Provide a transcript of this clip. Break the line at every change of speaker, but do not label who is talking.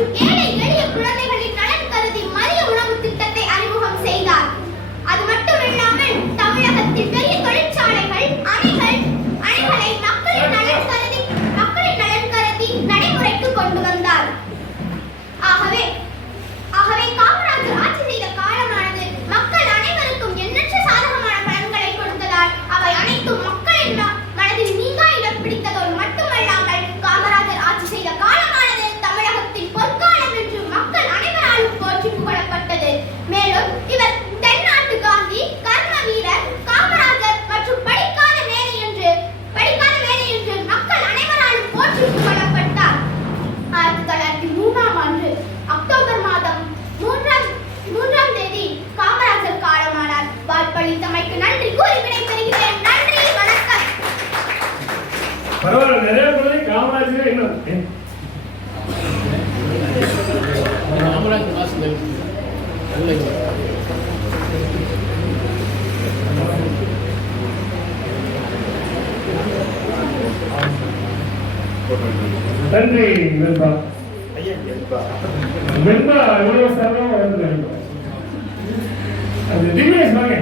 Yeah. மேலும் இவர் தென்னாட்டு காந்தி கர்ம வீரர் காமராஜர் மற்றும் படிக்காத மேதை என்று படிக்காத மேதை என்று மக்கள் அனைவராலும் போற்றி ஆயிரத்தி தொள்ளாயிரத்தி மூணாம் ஆண்டு அக்டோபர் மாதம் மூன்றாம் மூன்றாம் தேதி காமராஜர் காலமானார். வாய்ப்பளித்தமைக்கு நன்றி கூறி விடைபெறுகிறேன். நன்றி வணக்கம்.
பரவாயில்ல நிறைய காமராஜரே என்ன நன்றி வெண்பா வெண்பா எவ்வளவு சரளமா வந்து அது திவ்யேஷ் வாங்க.